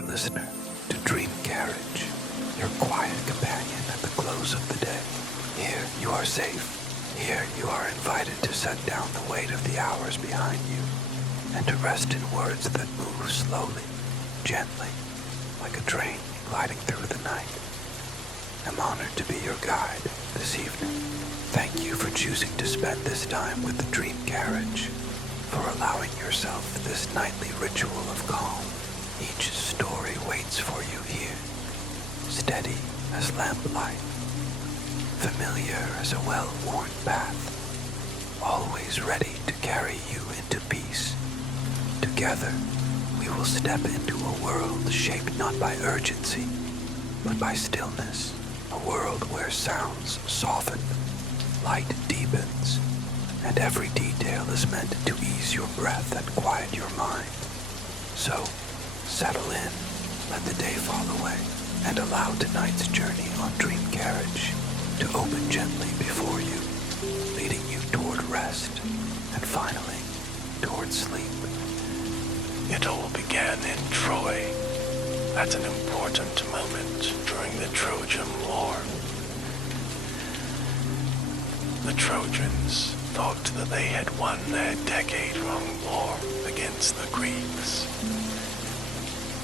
dear listener, to Dream Carriage, your quiet companion at the close of the day. Here you are safe. Here you are invited to set down the weight of the hours behind you and to rest in words that move slowly, gently, like a train gliding through the night. I'm honored to be your guide this evening. Thank you for choosing to spend this time with the Dream Carriage, for allowing yourself this nightly ritual of calm. Each story waits for you here, steady as lamplight, familiar as a well-worn path, always ready to carry you into peace. Together, we will step into a world shaped not by urgency, but by stillness, a world where sounds soften, light deepens, and every detail is meant to ease your breath and quiet your mind. So, settle in, let the day fall away, and allow tonight's journey on Dream Carriage to open gently before you, leading you toward rest, and finally, toward sleep. It all began in Troy, at an important moment during the Trojan War. The Trojans thought that they had won their decade-long war against the Greeks.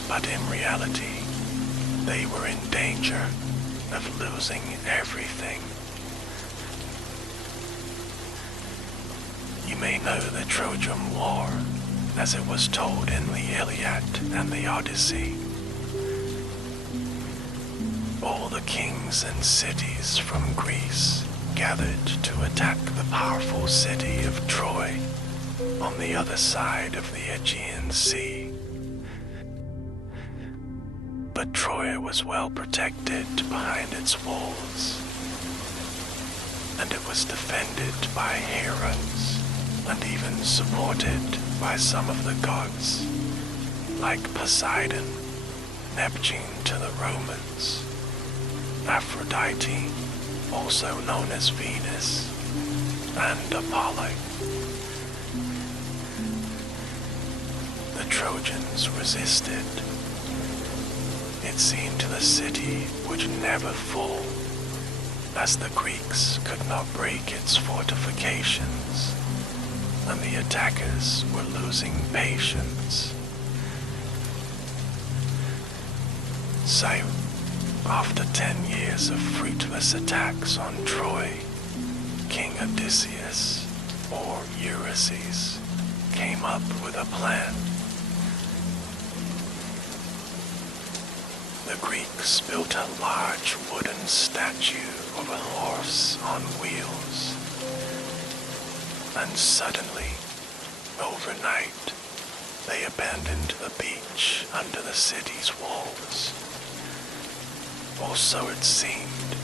But in reality, they were in danger of losing everything. You may know the Trojan War as it was told in the Iliad and the Odyssey. All the kings and cities from Greece gathered to attack the powerful city of Troy on the other side of the Aegean Sea. But Troy was well protected behind its walls, and it was defended by heroes and even supported by some of the gods, like Poseidon, Neptune to the Romans, Aphrodite, also known as Venus, and Apollo. The Trojans resisted. It seemed the city would never fall, as the Greeks could not break its fortifications, and the attackers were losing patience. So, after 10 years of fruitless attacks on Troy, King Odysseus, or Ulysses, came up with a plan. The Greeks built a large wooden statue of a horse on wheels, and suddenly, overnight, they abandoned the beach under the city's walls. Or so it seemed.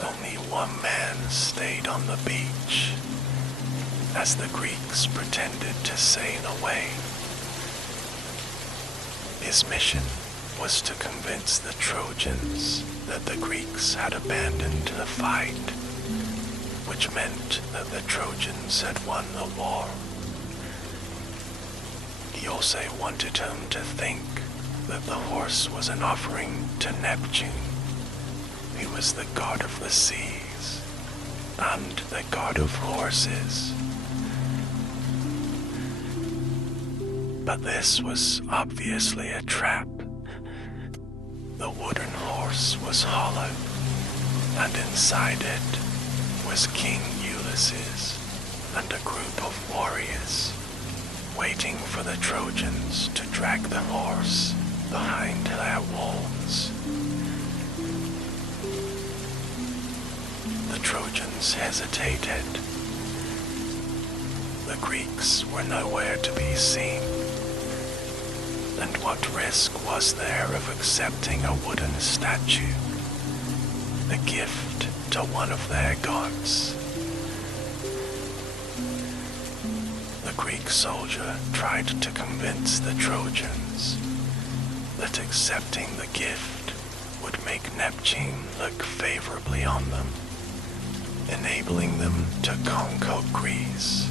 Only one man stayed on the beach, as the Greeks pretended to sail away. His mission was to convince the Trojans that the Greeks had abandoned the fight, which meant that the Trojans had won the war. He also wanted them to think that the horse was an offering to Neptune, who was the god of the seas and the god of horses. But this was obviously a trap. The wooden horse was hollow, and inside it was King Ulysses and a group of warriors, waiting for the Trojans to drag the horse behind their walls. The Trojans hesitated. The Greeks were nowhere to be seen. And what risk was there of accepting a wooden statue, a gift to one of their gods? The Greek soldier tried to convince the Trojans that accepting the gift would make Neptune look favorably on them, enabling them to conquer Greece.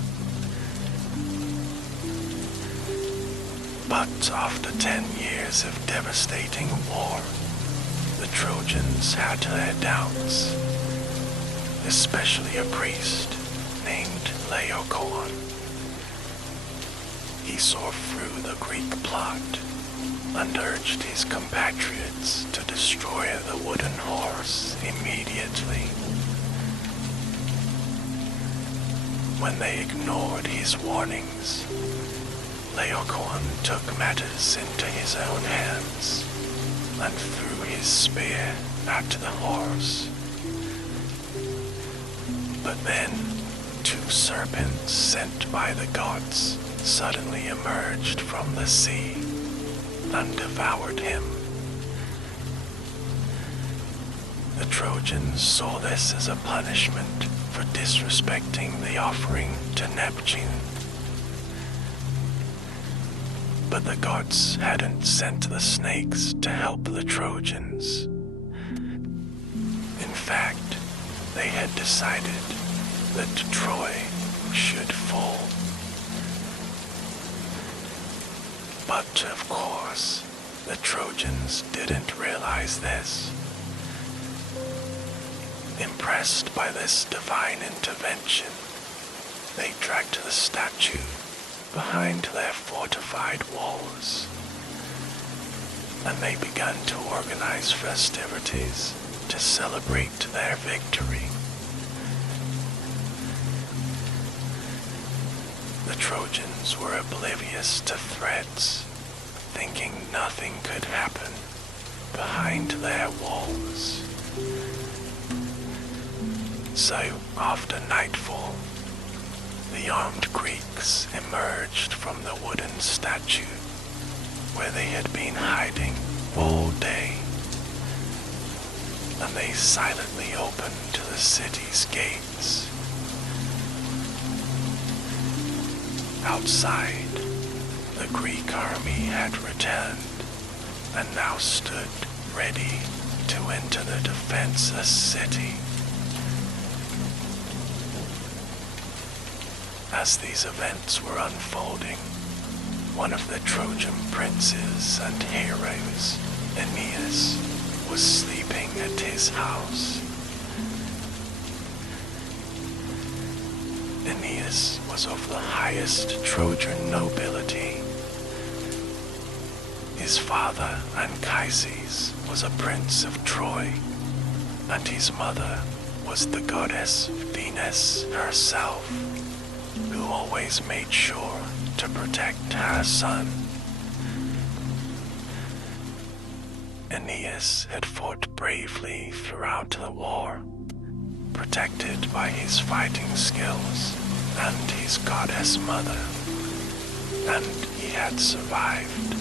But after 10 years of devastating war, the Trojans had their doubts, especially a priest named Laocoon. He saw through the Greek plot and urged his compatriots to destroy the wooden horse immediately. When they ignored his warnings, Laocoon took matters into his own hands and threw his spear at the horse. But then, 2 serpents sent by the gods suddenly emerged from the sea and devoured him. The Trojans saw this as a punishment for disrespecting the offering to Neptune. But the gods hadn't sent the snakes to help the Trojans. In fact, they had decided that Troy should fall. But of course, the Trojans didn't realize this. Impressed by this divine intervention, they dragged the statue behind their fortified walls, and they began to organize festivities to celebrate their victory. The Trojans were oblivious to threats, thinking nothing could happen behind their walls. So, after nightfall, the armed Greeks emerged from the wooden statue where they had been hiding all day, and they silently opened the city's gates. Outside, the Greek army had returned and now stood ready to enter the defenseless city. As these events were unfolding, one of the Trojan princes and heroes, Aeneid, was sleeping at his house. Aeneid was of the highest Trojan nobility. His father, Anchises, was a prince of Troy, and his mother was the goddess Venus herself, who always made sure to protect her son. Aeneid had fought bravely throughout the war, protected by his fighting skills and his goddess mother, and he had survived.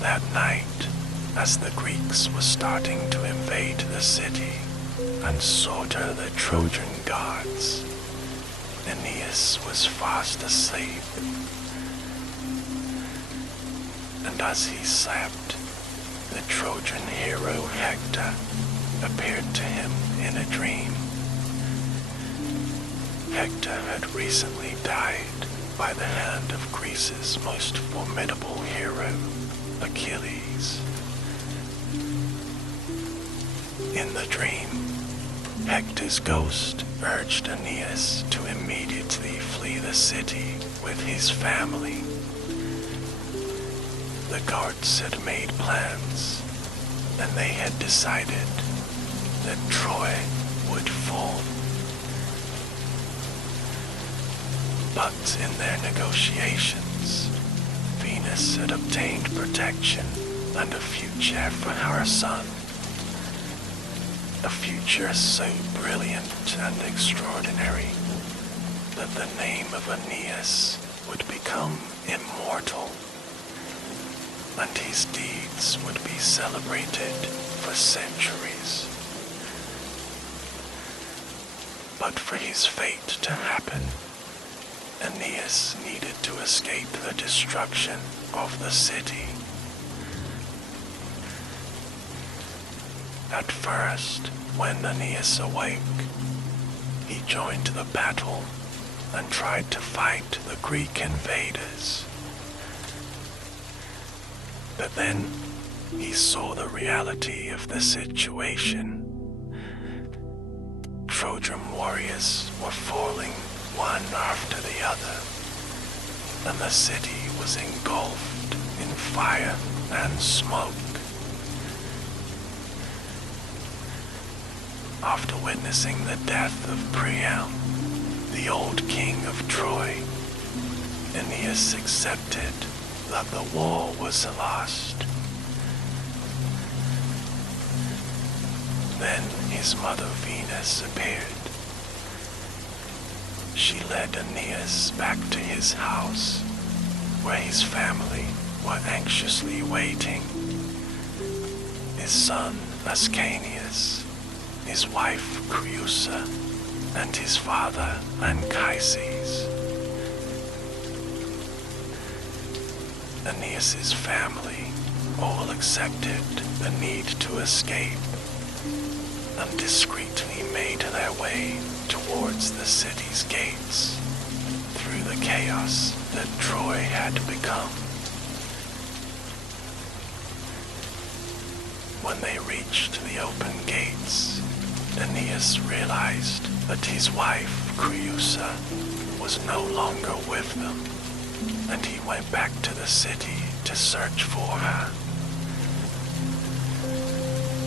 That night, as the Greeks were starting to invade the city and slaughter the Trojan gods, Aeneid was fast asleep. And as he slept, the Trojan hero Hector appeared to him in a dream. Hector had recently died by the hand of Greece's most formidable hero, Achilles. In the dream, Hector's ghost urged Aeneas to immediately flee the city with his family. The gods had made plans, and they had decided that Troy would fall. But in their negotiations, Venus had obtained protection and a future for her son. A future so brilliant and extraordinary that the name of Aeneas would become immortal, and his deeds would be celebrated for centuries. But for his fate to happen, Aeneas needed to escape the destruction of the city. At first, when Aeneas awoke, he joined the battle and tried to fight the Greek invaders. But then he saw the reality of the situation. Trojan warriors were falling one after the other, and the city was engulfed in fire and smoke. After witnessing the death of Priam, the old king of Troy, Aeneas accepted that the war was lost. Then his mother Venus appeared. She led Aeneas back to his house, where his family were anxiously waiting. His son Ascanius, his wife Creusa, and his father Anchises. Aeneas's family all accepted the need to escape and discreetly made their way towards the city's gates through the chaos that Troy had become. When they reached the open gates, Aeneas realized that his wife, Creusa, was no longer with them, and he went back to the city to search for her.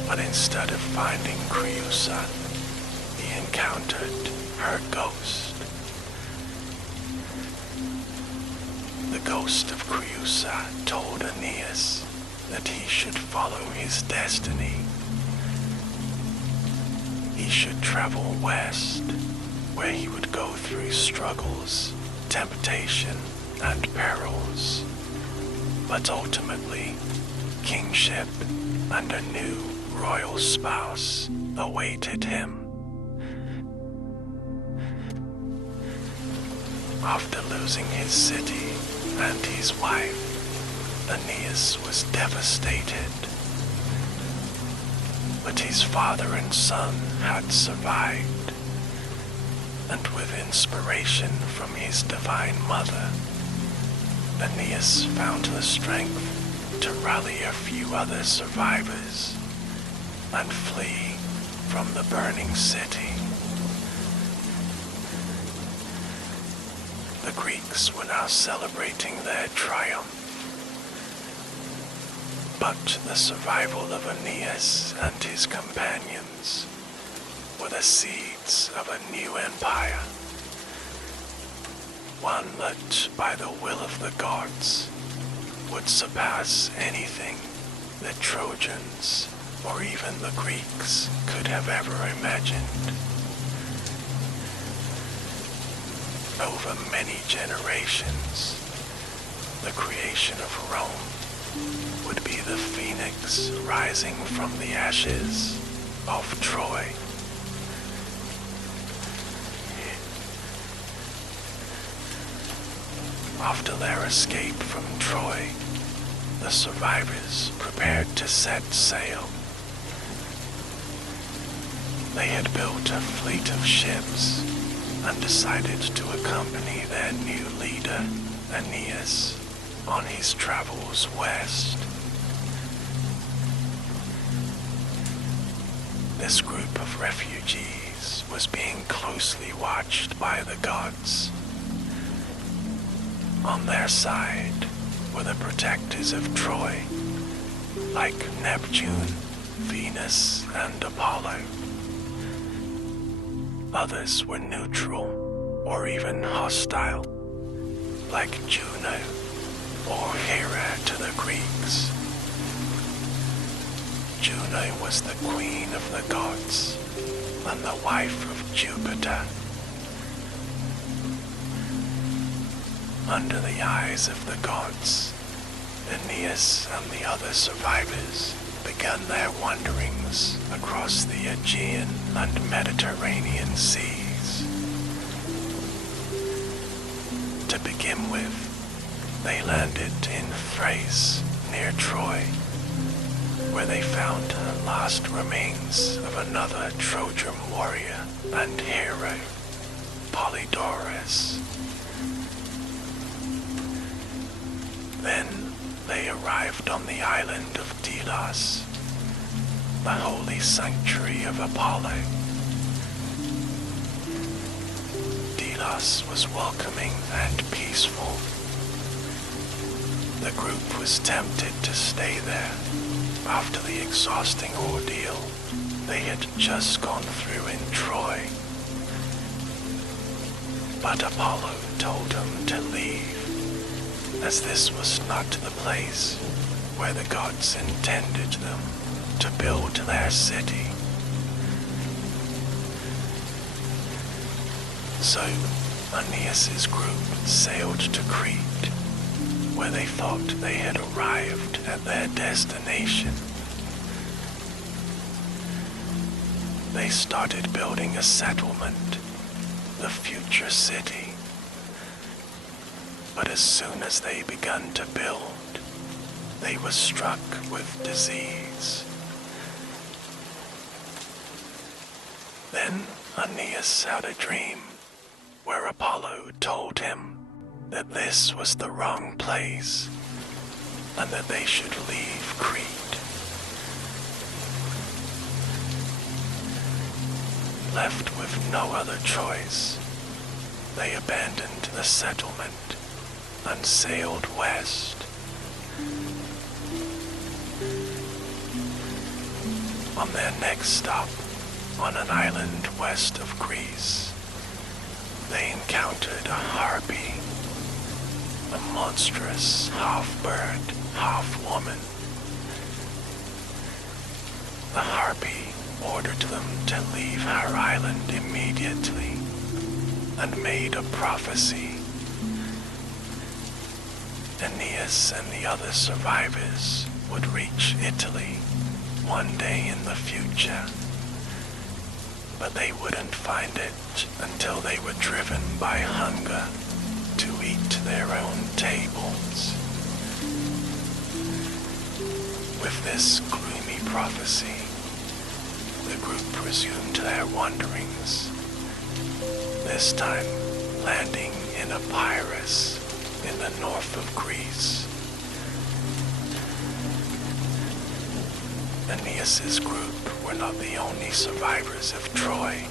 But instead of finding Creusa, he encountered her ghost. The ghost of Creusa told Aeneas that he should follow his destiny. He should travel west, where he would go through struggles, temptation, and perils, but ultimately, kingship and a new royal spouse awaited him. After losing his city and his wife, Aeneas was devastated. But his father and son had survived, and with inspiration from his divine mother, Aeneas found the strength to rally a few other survivors and flee from the burning city. The Greeks were now celebrating their triumph, but the survival of Aeneas and his companions were the seeds of a new empire, one that, by the will of the gods, would surpass anything the Trojans or even the Greeks could have ever imagined. Over many generations, the creation of Rome would be the phoenix rising from the ashes of Troy. After their escape from Troy, the survivors prepared to set sail. They had built a fleet of ships and decided to accompany their new leader, Aeneas, on his travels west. This group of refugees was being closely watched by the gods. On their side were the protectors of Troy, like Neptune, Venus, and Apollo. Others were neutral or even hostile, like Juno or Hera to the Greeks. Juno was the queen of the gods and the wife of Jupiter. Under the eyes of the gods, Aeneas and the other survivors began their wanderings across the Aegean and Mediterranean seas. To begin with, they landed in Thrace near Troy, where they found the last remains of another Trojan warrior and hero, Polydorus. Then they arrived on the island of Delos, the holy sanctuary of Apollo. Delos was welcoming and peaceful. The group was tempted to stay there after the exhausting ordeal they had just gone through in Troy. But Apollo told them to leave, as this was not the place where the gods intended them to build their city. So Aeneas's group sailed to Crete, where they thought they had arrived at their destination. They started building a settlement, the future city. But as soon as they began to build, they were struck with disease. Then Aeneas had a dream where Apollo told him that this was the wrong place and that they should leave Crete. Left with no other choice, they abandoned the settlement and sailed west. On their next stop, on an island west of Greece, they encountered a harpy, a monstrous half-bird, half-woman. The harpy ordered them to leave her island immediately and made a prophecy. Aeneas and the other survivors would reach Italy one day in the future, but they wouldn't find it until they were driven by hunger to eat their own tables. With this gloomy prophecy, the group resumed their wanderings, this time landing in Epirus in the north of Greece. Aeneas's group were not the only survivors of Troy.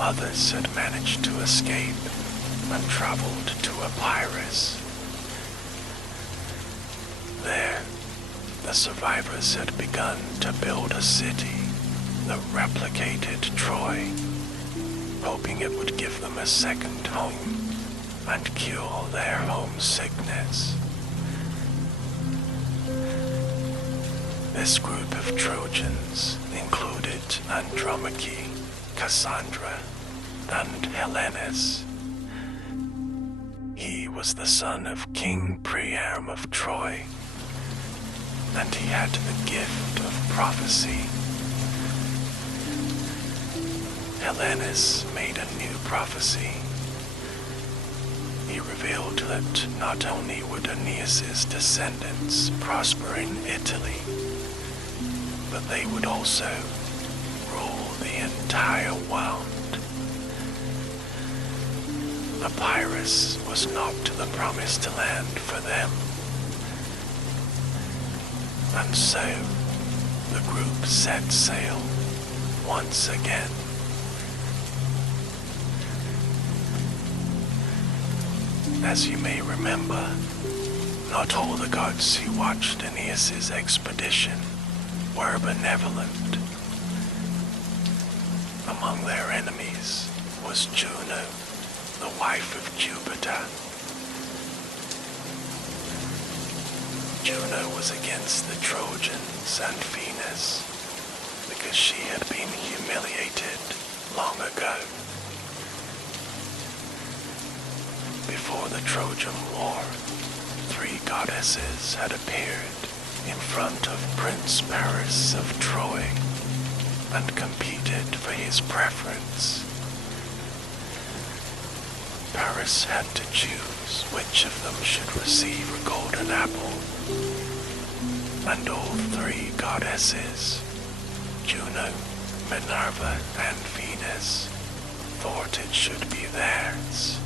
Others had managed to escape and traveled to Epirus. There, the survivors had begun to build a city that replicated Troy, hoping it would give them a second home and cure their homesickness. This group of Trojans included Andromache, Cassandra, and Helenus. He was the son of King Priam of Troy, and he had the gift of prophecy. Helenus made a new prophecy. He revealed that not only would Aeneas's descendants prosper in Italy, but they would also rule the entire world. Epirus was not the promised land for them. And so, the group set sail once again. As you may remember, not all the gods who watched Aeneas's expedition were benevolent. Among their enemies was Juno, the wife of Jupiter. Juno was against the Trojans and Venus because she had been humiliated long ago. Before the Trojan War, 3 goddesses had appeared in front of Prince Paris of Troy and competed for his preference. Paris had to choose which of them should receive a golden apple, and all 3 goddesses, Juno, Minerva, and Venus, thought it should be theirs.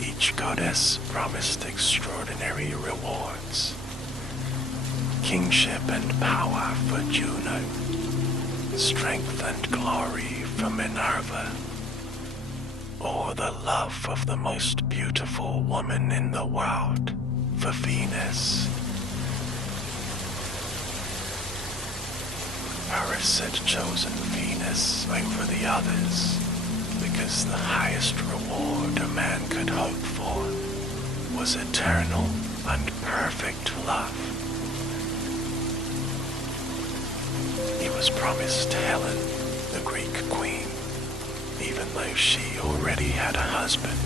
Each goddess promised extraordinary rewards. Kingship and power for Juno, strength and glory for Minerva, or the love of the most beautiful woman in the world for Venus. Paris had chosen Venus over the others because the highest reward a man could hope for was eternal and perfect love. He was promised Helen, the Greek queen, even though she already had a husband.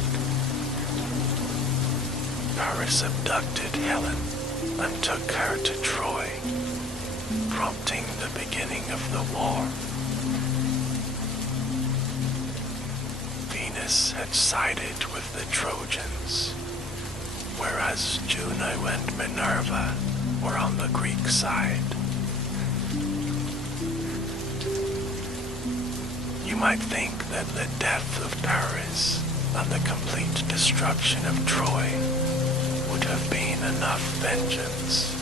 Paris abducted Helen and took her to Troy, prompting the beginning of the war. Venus had sided with the Trojans, whereas Juno and Minerva were on the Greek side. You might think that the death of Paris and the complete destruction of Troy would have been enough vengeance.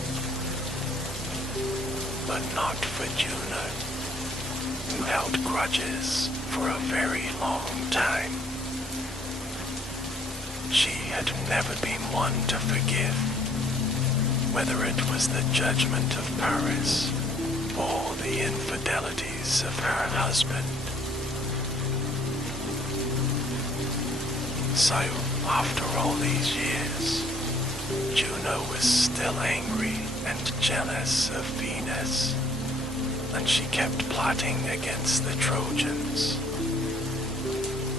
But not for Juno, who held grudges for a very long time. She had never been one to forgive, whether it was the judgment of Paris or the infidelities of her husband. So, after all these years, Juno was still angry and jealous of Venus, and she kept plotting against the Trojans.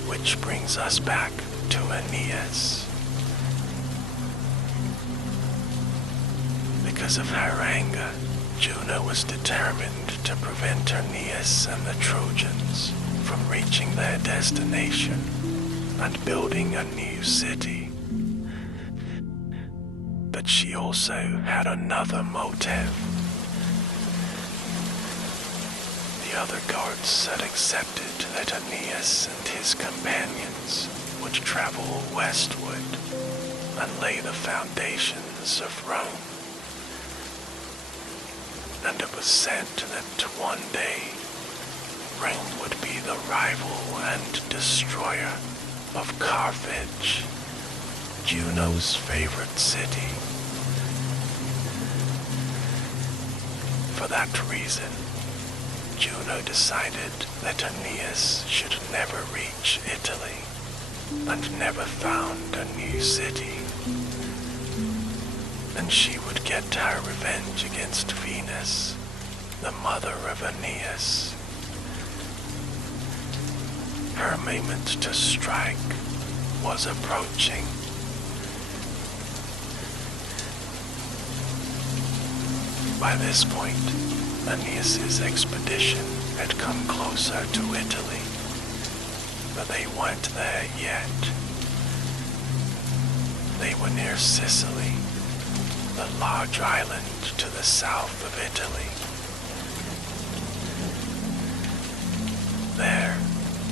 Which brings us back to Aeneas. Because of her anger, Juno was determined to prevent Aeneas and the Trojans from reaching their destination and building a new city. But she also had another motive. The other gods had accepted that Aeneas and his companions would travel westward and lay the foundations of Rome. And it was said that one day Rome would be the rival and destroyer of Carthage, Juno's favorite city. For that reason, Juno decided that Aeneas should never reach Italy and never found a new city. And she would get her revenge against Venus, the mother of Aeneas. Her moment to strike was approaching. By this point, Aeneas's expedition had come closer to Italy, but they weren't there yet. They were near Sicily, the large island to the south of Italy. There,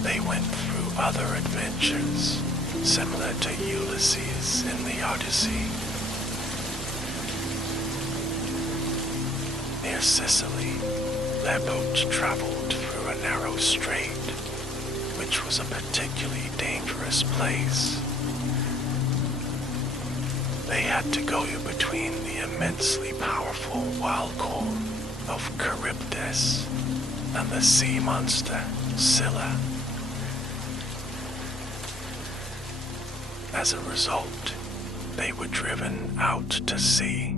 they went through other adventures, similar to Ulysses in the Odyssey. Near Sicily, their boat traveled through a narrow strait, which was a particularly dangerous place. They had to go between the immensely powerful whirlpool of Charybdis and the sea monster Scylla. As a result, they were driven out to sea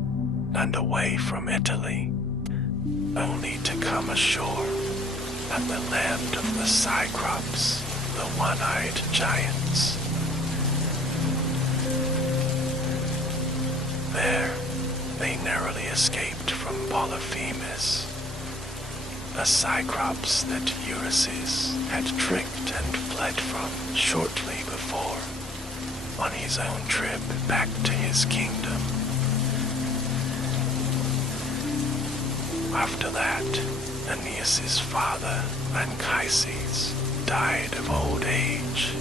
and away from Italy, only to come ashore at the land of the Cyclops, the one-eyed giants. There, they narrowly escaped from Polyphemus, a Cyclops that Ulysses had tricked and fled from shortly before, on his own trip back to his kingdom. After that, Aeneas's father, Anchises, died of old age,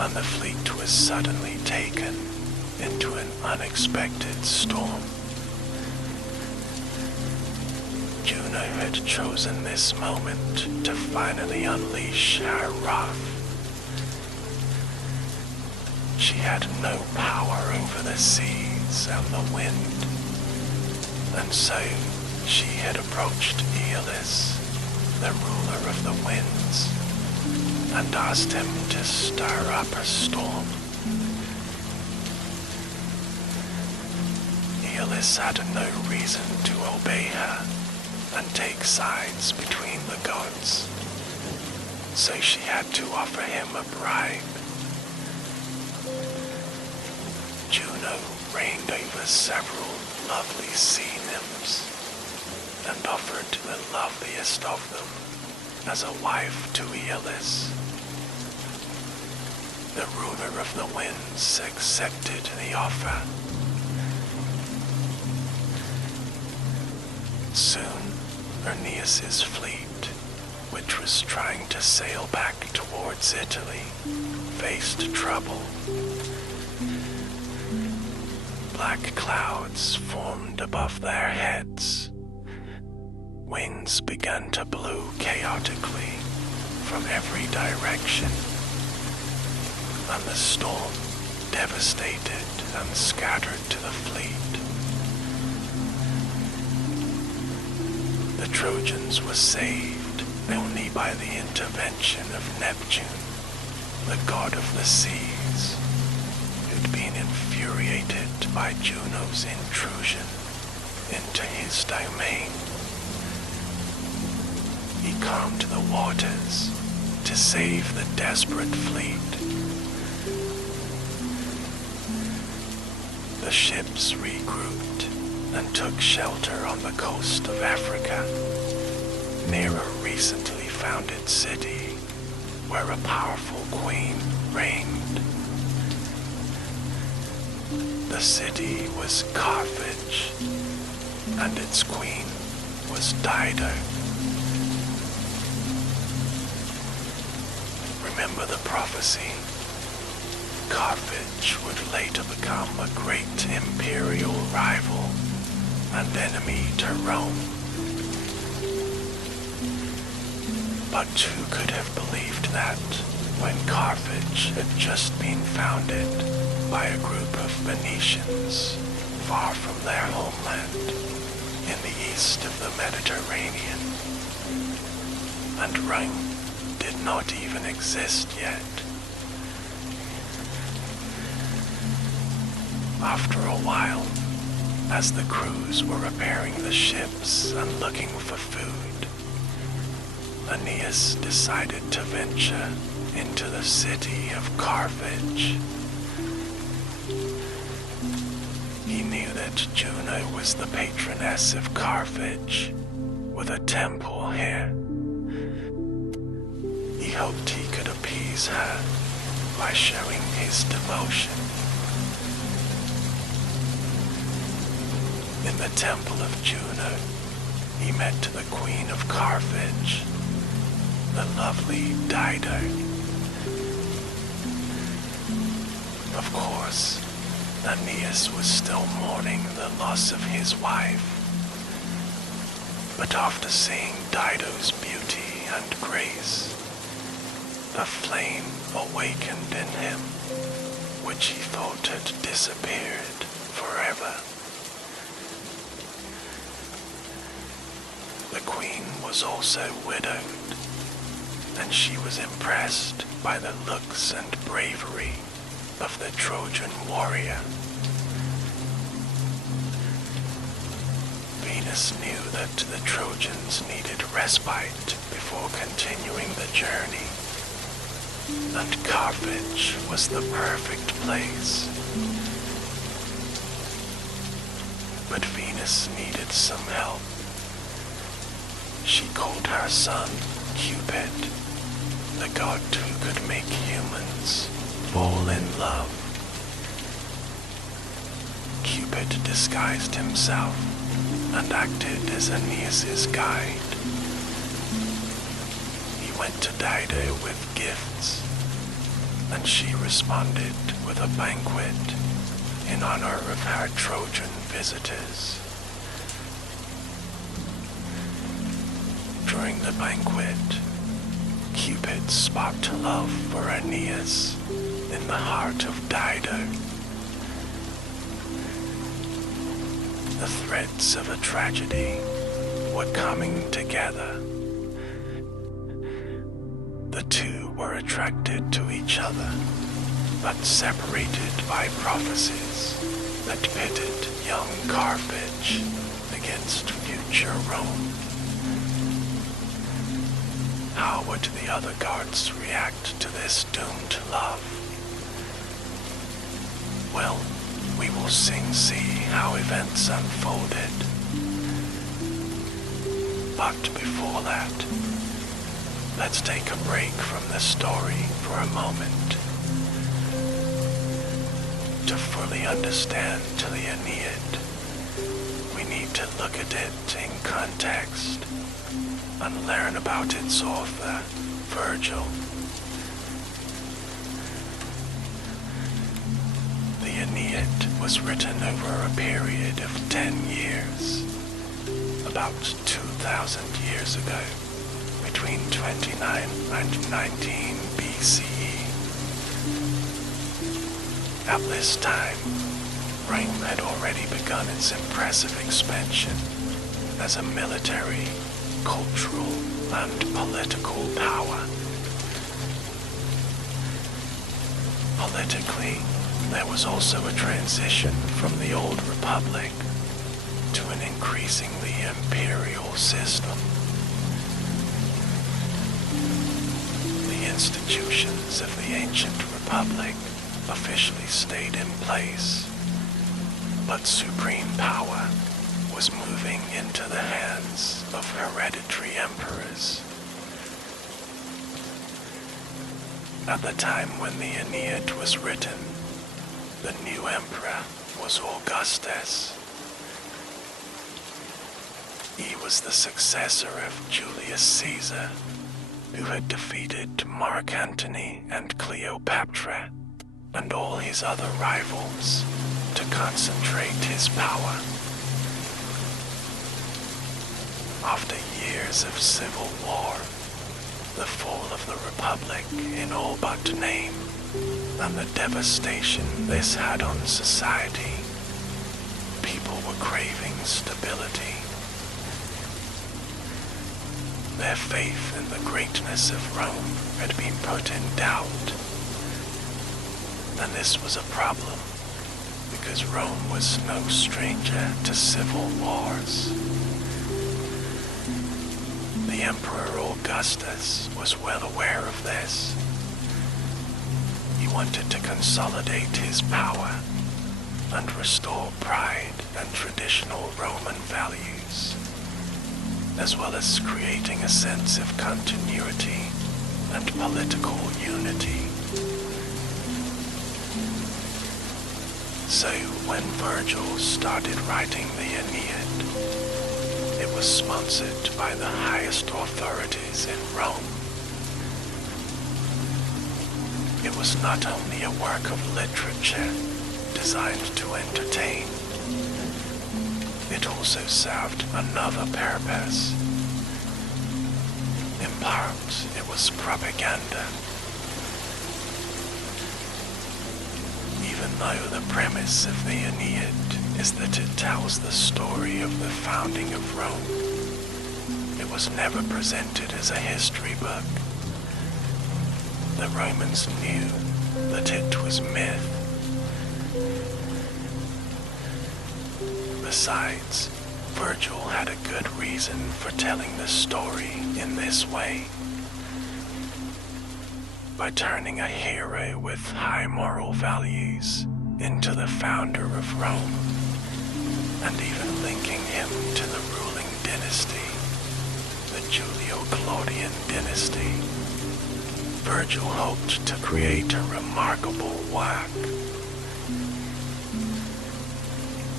and the fleet was suddenly taken into an unexpected storm. Juno had chosen this moment to finally unleash her wrath. She had no power over the seas and the wind, and so she had approached Aeolus, the ruler of the winds, and asked him to stir up a storm. Aeolus had no reason to obey her and take sides between the gods, so she had to offer him a bribe. Juno reigned over several lovely sea nymphs and offered the loveliest of them as a wife to Aeolus. The ruler of the winds accepted the offer. Soon, Aeneas's fleet, which was trying to sail back towards Italy, faced trouble. Black clouds formed above their heads. Winds began to blow chaotically from every direction, and the storm devastated and scattered to the fleet. The Trojans were saved only by the intervention of Neptune, the god of the seas, who'd been infuriated by Juno's intrusion into his domain. He calmed the waters to save the desperate fleet. The ships regrouped and took shelter on the coast of Africa, near a recently founded city where a powerful queen reigned. The city was Carthage, and its queen was Dido. Remember the prophecy? Carthage would later become a great imperial rival and enemy to Rome. But who could have believed that when Carthage had just been founded by a group of Phoenicians far from their homeland in the east of the Mediterranean, and Rome did not even exist yet? After a while, as the crews were repairing the ships and looking for food, Aeneas decided to venture into the city of Carthage. He knew that Juno was the patroness of Carthage, with a temple here. He hoped he could appease her by showing his devotion. In the temple of Juno, he met the queen of Carthage, the lovely Dido. Of course, Aeneas was still mourning the loss of his wife, but after seeing Dido's beauty and grace, a flame awakened in him, which he thought had disappeared forever. The queen was also widowed, and she was impressed by the looks and bravery of the Trojan warrior. Venus knew that the Trojans needed respite before continuing the journey, and Carthage was the perfect place. But Venus needed some help. She called her son Cupid, the god who could make humans fall in love. Cupid disguised himself and acted as Aeneas's guide. He went to Dido with gifts, and she responded with a banquet in honor of her Trojan visitors. During the banquet, Cupid sparked love for Aeneas in the heart of Dido. The threads of a tragedy were coming together. The two were attracted to each other, but separated by prophecies that pitted young Carthage against future Rome. How would the other gods react to this doomed love? Well, we will soon see how events unfolded. But before that, let's take a break from the story for a moment. To fully understand the Aeneid, we need to look at it in context and learn about its author, Virgil. The Aeneid was written over a period of 10 years, about 2,000 years ago, between 29 and 19 BCE. At this time, Rome had already begun its impressive expansion as a military, cultural, and political power. Politically, there was also a transition from the old republic to an increasingly imperial system. The institutions of the ancient republic officially stayed in place, but supreme power was moving into the hands of hereditary emperors. At the time when the Aeneid was written, the new emperor was Augustus. He was the successor of Julius Caesar, who had defeated Mark Antony and Cleopatra and all his other rivals to concentrate his power. After years of civil war, the fall of the Republic in all but name, and the devastation this had on society, people were craving stability. Their faith in the greatness of Rome had been put in doubt, and this was a problem because Rome was no stranger to civil wars. The Emperor Augustus was well aware of this. He wanted to consolidate his power and restore pride and traditional Roman values, as well as creating a sense of continuity and political unity. So when Virgil started writing the Aeneid, it was sponsored by the highest authorities in Rome. It was not only a work of literature designed to entertain, it also served another purpose. In part, it was propaganda. Even though the premise of the Aeneid is that it tells the story of the founding of Rome, it was never presented as a history book. The Romans knew that it was myth. Besides, Virgil had a good reason for telling the story in this way. By turning a hero with high moral values into the founder of Rome, and even linking him to the ruling dynasty, the Julio-Claudian dynasty, Virgil hoped to create a remarkable work.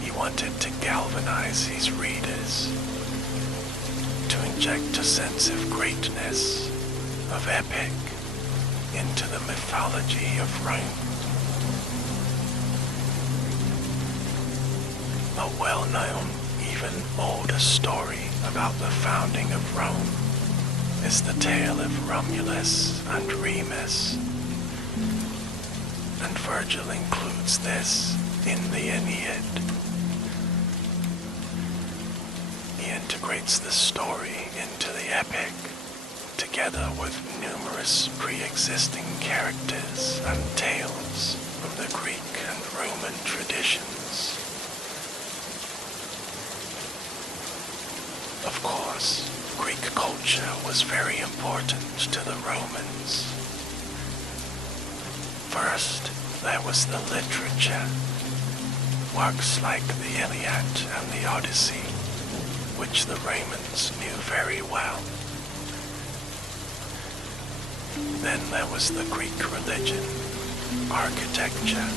He wanted to galvanize his readers, to inject a sense of greatness, of epic, into the mythology of Rome. A well-known, even older story about the founding of Rome is the tale of Romulus and Remus, and Virgil includes this in the Aeneid. He integrates the story into the epic, together with numerous pre-existing characters and tales from the Greek and Roman traditions. Of course, Greek culture was very important to the Romans. First, there was the literature, works like the Iliad and the Odyssey, which the Romans knew very well. Then there was the Greek religion, architecture,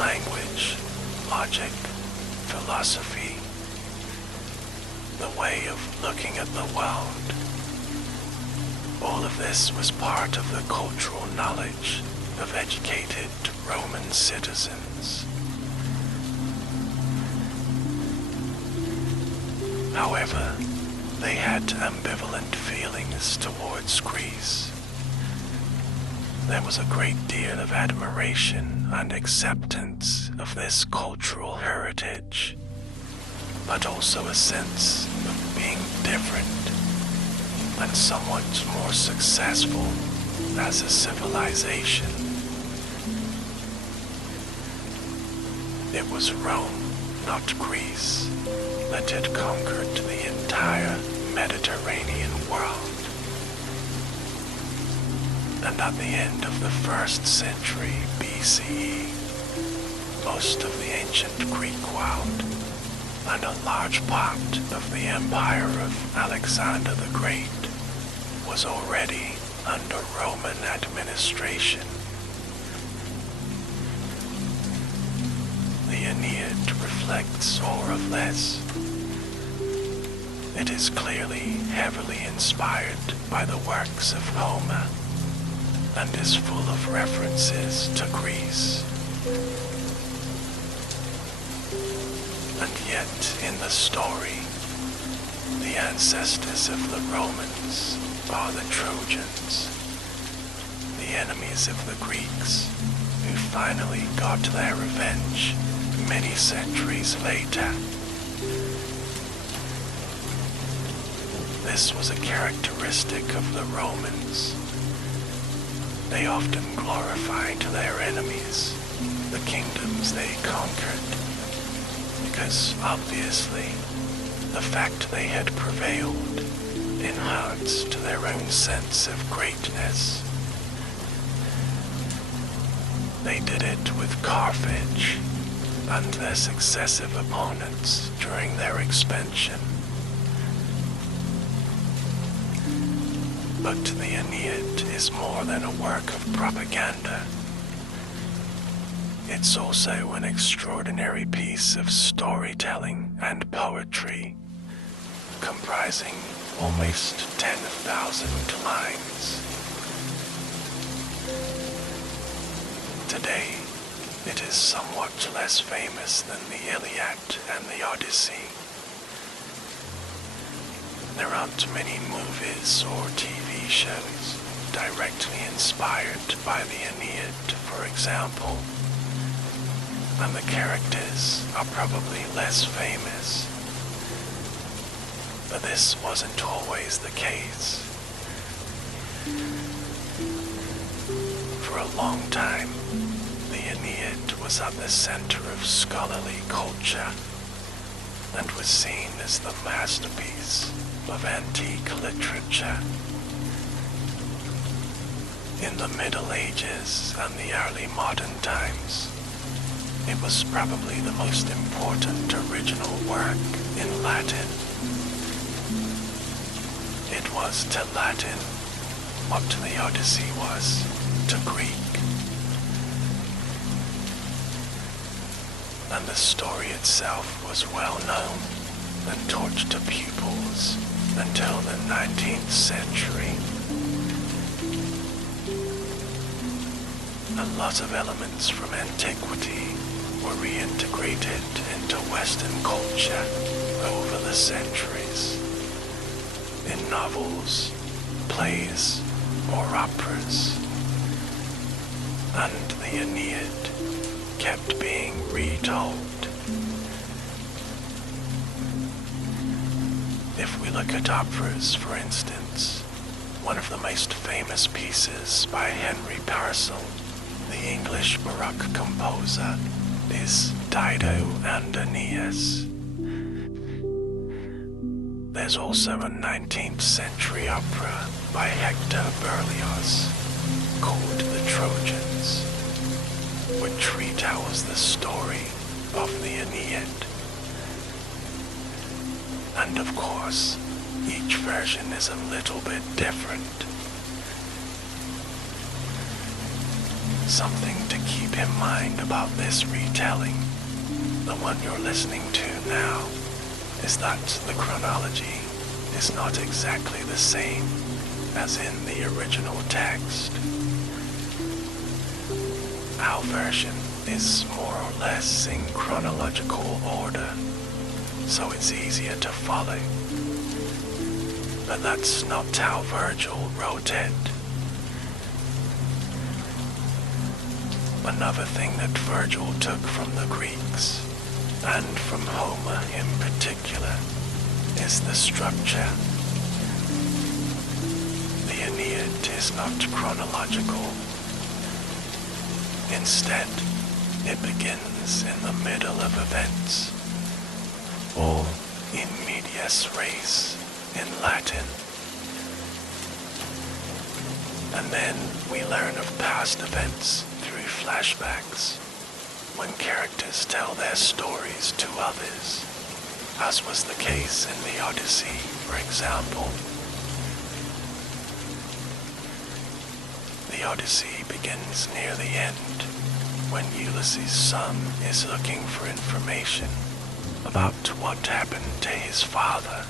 language, logic, philosophy, the way of looking at the world. All of this was part of the cultural knowledge of educated Roman citizens. However, they had ambivalent feelings towards Greece. There was a great deal of admiration and acceptance of this cultural heritage, but also a sense of being different and somewhat more successful as a civilization. It was Rome, not Greece, that had conquered the entire Mediterranean world. And at the end of the 1st century BCE, most of the ancient Greek world and a large part of the empire of Alexander the Great was already under Roman administration. The Aeneid reflects all of this. It is clearly heavily inspired by the works of Homer and is full of references to Greece. And yet, in the story, the ancestors of the Romans are the Trojans, the enemies of the Greeks, who finally got their revenge many centuries later. This was a characteristic of the Romans. They often glorified their enemies, the kingdoms they conquered, because obviously the fact they had prevailed enhanced their own sense of greatness. They did it with Carthage and their successive opponents during their expansion. But the Aeneid is more than a work of propaganda. It's also an extraordinary piece of storytelling and poetry, comprising almost 10,000 lines. Today, it is somewhat less famous than the Iliad and the Odyssey. There aren't many movies or TV shows directly inspired by the Aeneid, for example, and the characters are probably less famous. But this wasn't always the case. For a long time, the Aeneid was at the center of scholarly culture and was seen as the masterpiece of antique literature. In the Middle Ages and the early modern times, it was probably the most important original work in Latin. It was to Latin what the Odyssey was to Greek. and the story itself was well known and taught to pupils until the 19th century. A lot of elements from antiquity were reintegrated into Western culture over the centuries, in novels, plays, or operas, and the Aeneid kept being retold. If we look at operas, for instance, one of the most famous pieces by Henry Purcell, the English Baroque composer, is Dido and Aeneas. There's also a 19th century opera by Hector Berlioz called The Trojans, which retells the story of the Aeneid. And of course, each version is a little bit different. Something to keep in mind about this retelling, the one you're listening to now, is that the chronology is not exactly the same as in the original text. Our version is more or less in chronological order, so it's easier to follow. But that's not how Virgil wrote it. Another thing that Virgil took from the Greeks, and from Homer in particular, is the structure. The Aeneid is not chronological. Instead, it begins in the middle of events, or in medias res in Latin. And then we learn of past events through flashbacks, when characters tell their stories to others, as was the case in the Odyssey, for example. The Odyssey begins near the end, when Ulysses' son is looking for information about what happened to his father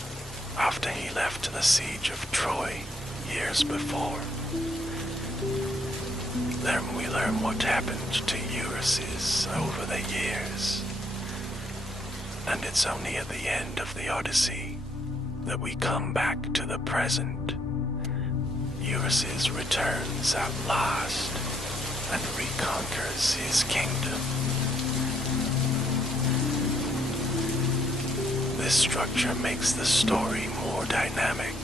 after he left the siege of Troy years before. Then we learn what happened to Ulysses over the years. And it's only at the end of the Odyssey that we come back to the present. Ulysses returns at last and reconquers his kingdom. This structure makes the story more dynamic.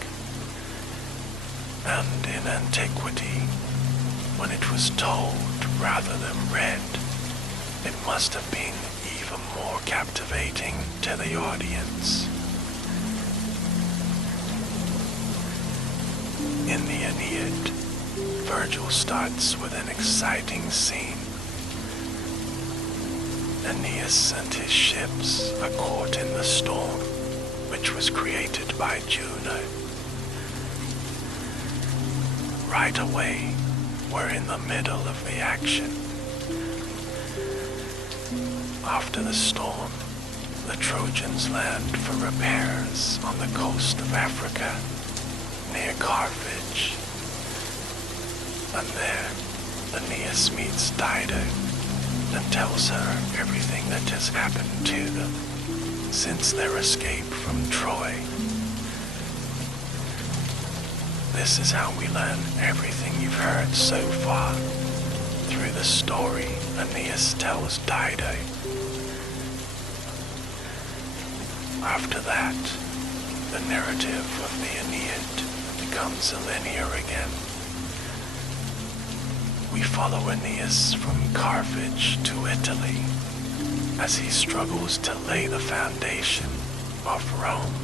And in antiquity, when it was told rather than read, it must have been even more captivating to the audience. In the Aeneid, Virgil starts with an exciting scene. Aeneas and his ships are caught in the storm, which was created by Juno. Right away, we're in the middle of the action. After the storm, the Trojans land for repairs on the coast of Africa, near Carthage. And there, Aeneas meets Dido and tells her everything that has happened to them since their escape from Troy. This is how we learn everything you've heard so far, through the story Aeneas tells Dido. After that, the narrative of the Aeneid becomes linear again. We follow Aeneas from Carthage to Italy as he struggles to lay the foundation of Rome.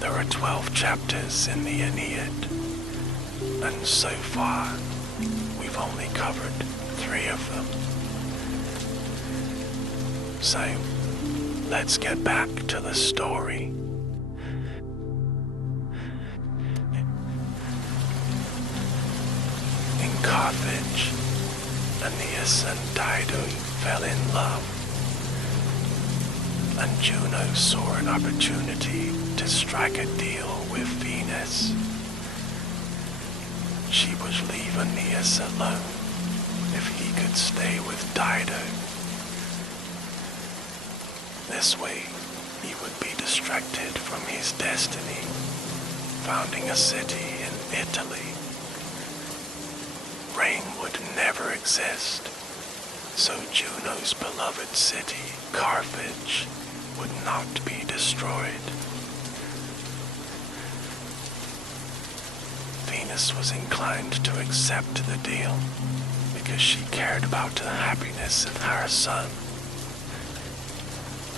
There are 12 chapters in the Aeneid, and so far, we've only covered 3 of them. So, let's get back to the story. In Carthage, Aeneas and Dido fell in love, and Juno saw an opportunity to strike a deal with Venus. She would leave Aeneas alone if he could stay with Dido. This way, he would be distracted from his destiny, founding a city in Italy. Rain would never exist, so Juno's beloved city, Carthage, would not be destroyed. Venus was inclined to accept the deal because she cared about the happiness of her son.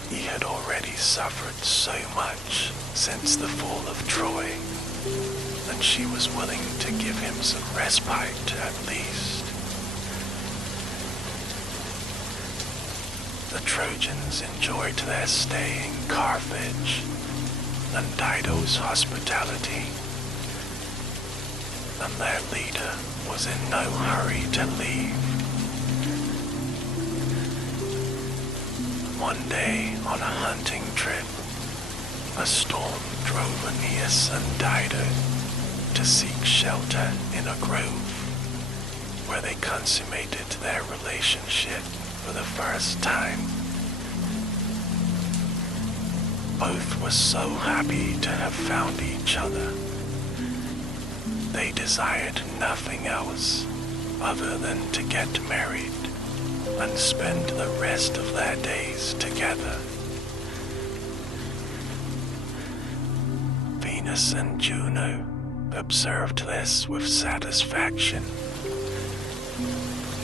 He had already suffered so much since the fall of Troy, and she was willing to give him some respite at least. The Trojans enjoyed their stay in Carthage and Dido's hospitality, and their leader was in no hurry to leave. One day on a hunting trip, a storm drove Aeneas and Dido to seek shelter in a grove, where they consummated their relationship for the first time. Both were so happy to have found each other. They desired nothing else other than to get married and spend the rest of their days together. Venus and Juno observed this with satisfaction,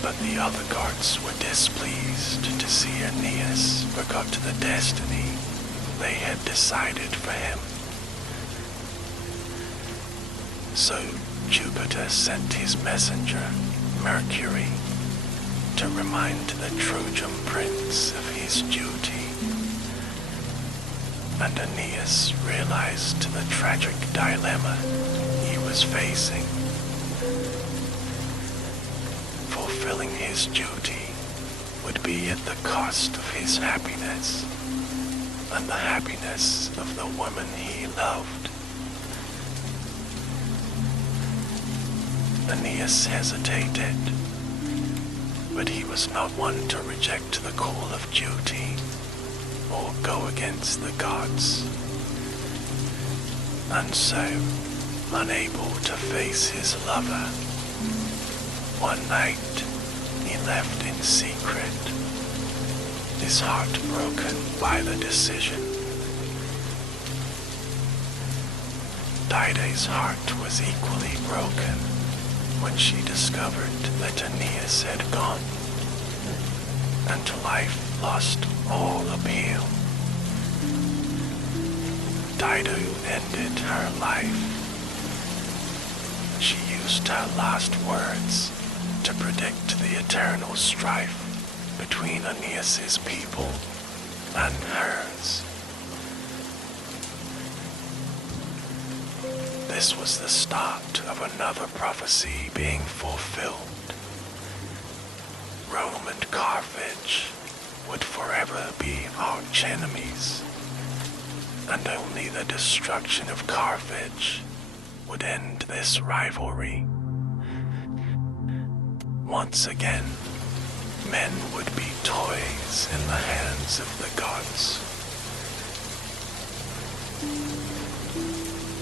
but the other gods were displeased to see Aeneas forgot the destiny they had decided for him. So Jupiter sent his messenger, Mercury, to remind the Trojan prince of his duty. And Aeneas realized the tragic dilemma he was facing. Fulfilling his duty would be at the cost of his happiness and the happiness of the woman he loved. Aeneas hesitated, but he was not one to reject the call of duty or go against the gods. And so, unable to face his lover, one night he left in secret, his heart broken by the decision. Dido's heart was equally broken when she discovered that Aeneas had gone, and life lost all appeal. Dido ended her life. She used her last words to predict the eternal strife between Aeneas's people and hers. This was the start of another prophecy being fulfilled. Rome and Carthage would forever be arch enemies, and only the destruction of Carthage would end this rivalry. Once again, men would be toys in the hands of the gods.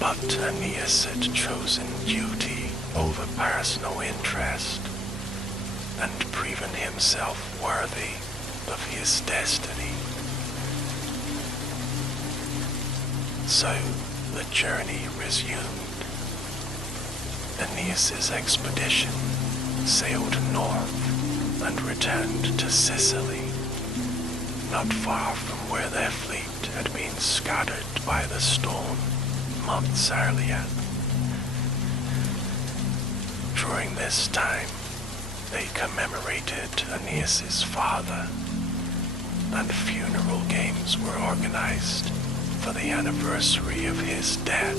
But Aeneas had chosen duty over personal interest and proven himself worthy of his destiny. So the journey resumed. Aeneas's expedition sailed north and returned to Sicily, not far from where their fleet had been scattered by the storm months earlier. During this time, they commemorated Aeneas's father, and funeral games were organized for the anniversary of his death.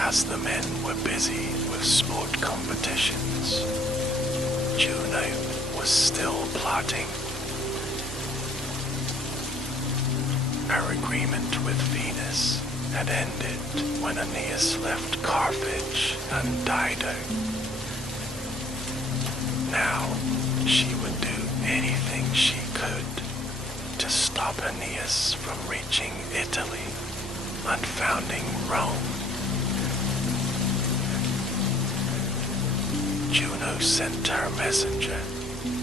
As the men were busy with sport competitions, Juno was still plotting. Her agreement with Venus had ended when Aeneas left Carthage and Dido. Now she would do anything she could to stop Aeneas from reaching Italy and founding Rome. Juno sent her messenger,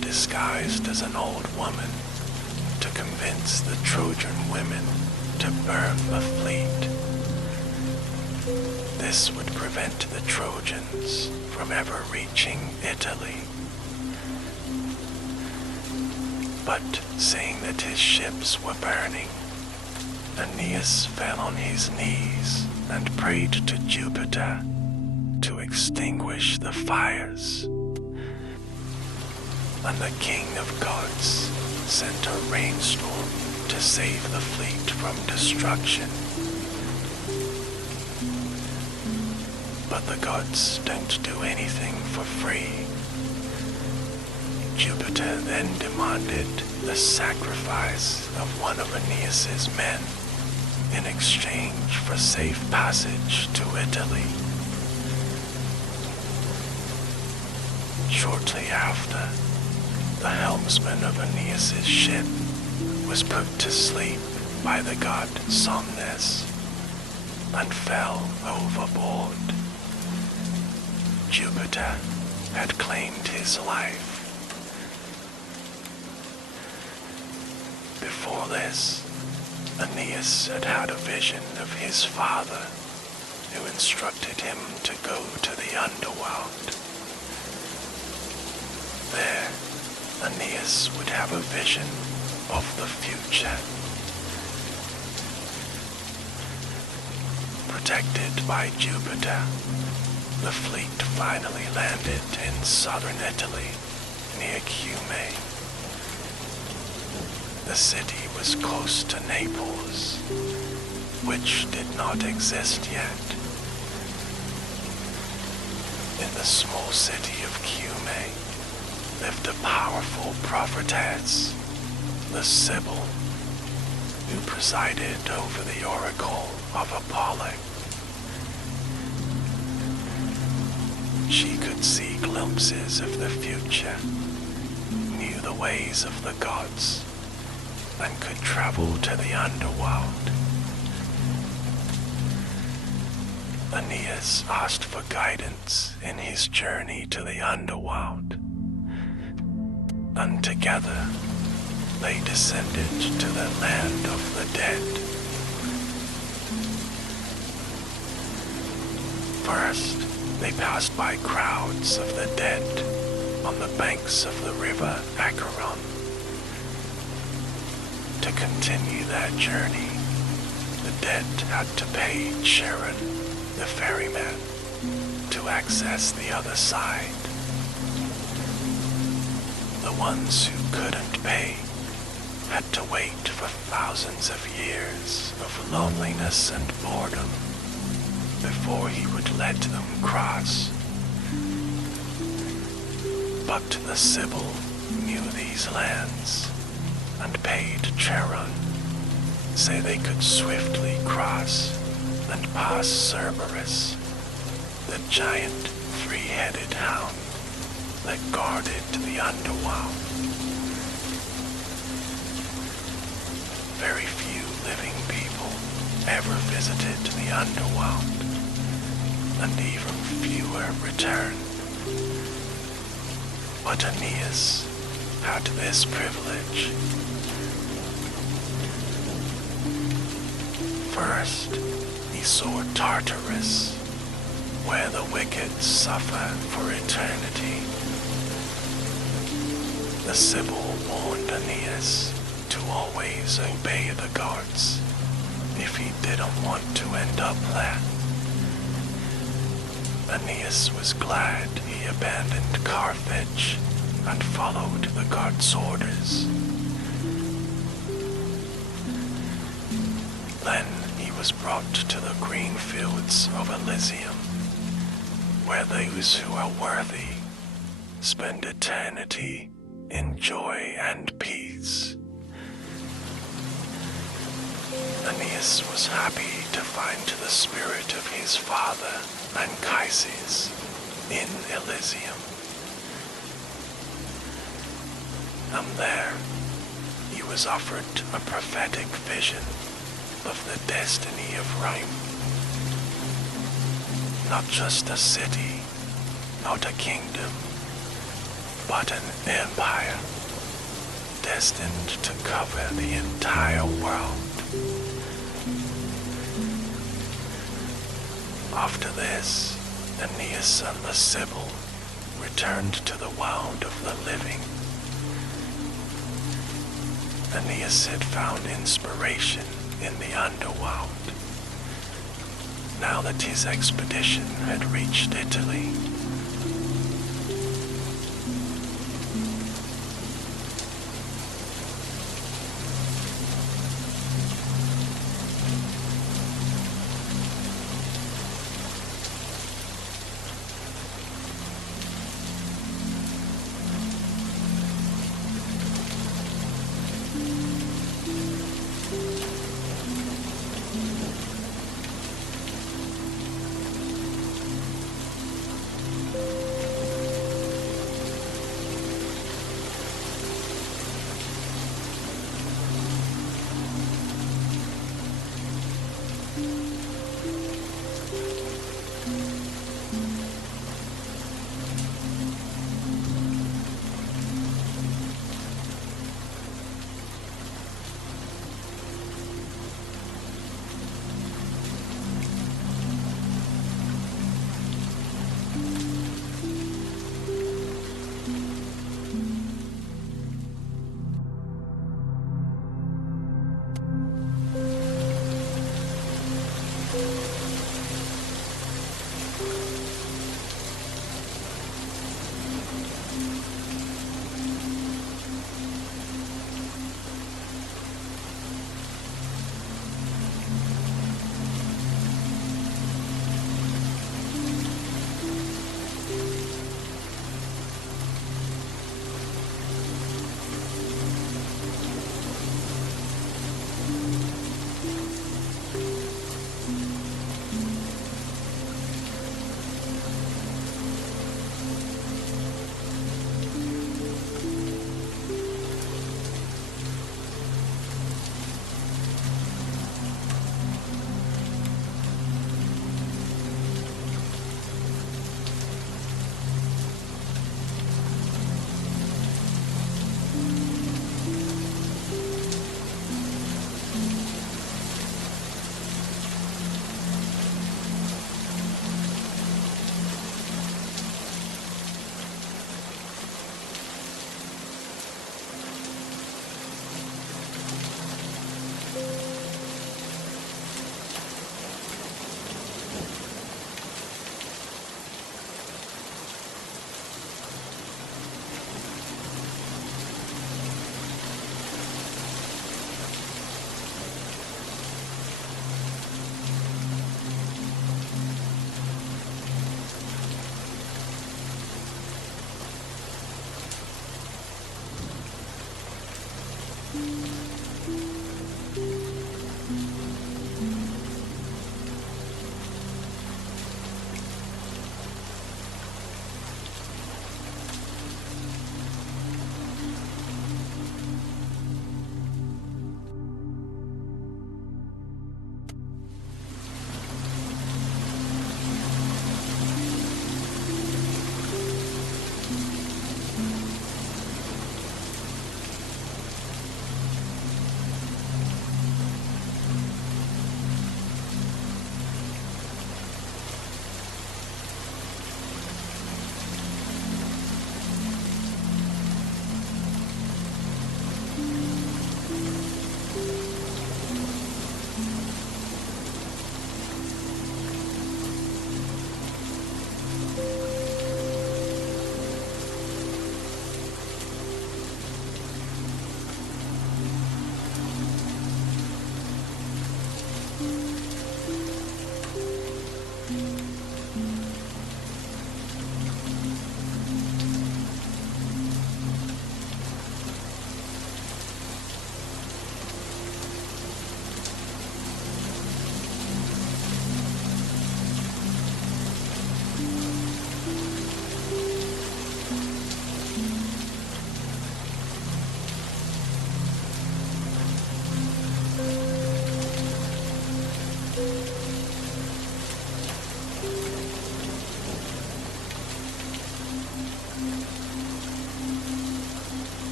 disguised as an old woman, to convince the Trojan women to burn the fleet. This would prevent the Trojans from ever reaching Italy. But seeing that his ships were burning, Aeneas fell on his knees and prayed to Jupiter to extinguish the fires. And the king of gods sent a rainstorm to save the fleet from destruction. But the gods don't do anything for free. Jupiter then demanded the sacrifice of one of Aeneas's men in exchange for safe passage to Italy. Shortly after, the helmsman of Aeneas's ship was put to sleep by the god Somnus and fell overboard. Jupiter had claimed his life. Before this, Aeneas had had a vision of his father, who instructed him to go to the underworld. There, Aeneas would have a vision of the future. Protected by Jupiter, the fleet finally landed in southern Italy, near Cumae. The city was close to Naples, which did not exist yet. In the small city of Cumae lived a powerful prophetess, the Sibyl, who presided over the oracle of Apollo. She could see glimpses of the future, knew the ways of the gods, and could travel to the underworld. Aeneas asked for guidance in his journey to the underworld, and together they descended to the land of the dead. First, they passed by crowds of the dead on the banks of the river Acheron. To continue their journey, the dead had to pay Charon, the ferryman, to access the other side. The ones who couldn't pay had to wait for thousands of years of loneliness and boredom before he would let them cross. But the Sibyl knew these lands and paid Charon, so they could swiftly cross and pass Cerberus, the giant three-headed hound that guarded the underworld. Very few living people ever visited the underworld, and even fewer returned. But Aeneas had this privilege. First, he saw Tartarus, where the wicked suffer for eternity. The Sibyl warned Aeneas to always obey the gods if he didn't want to end up there. Aeneas was glad he abandoned Carthage and followed the gods' orders. Then he was was brought to the green fields of Elysium, where those who are worthy spend eternity in joy and peace. Aeneas was happy to find the spirit of his father, Anchises, in Elysium. And there, he was offered a prophetic vision of the destiny of Rome. Not just a city, not a kingdom, but an empire destined to cover the entire world. After this, Aeneas and the Sibyl returned to the world of the living. Aeneas had found inspiration in the underworld, now that his expedition had reached Italy.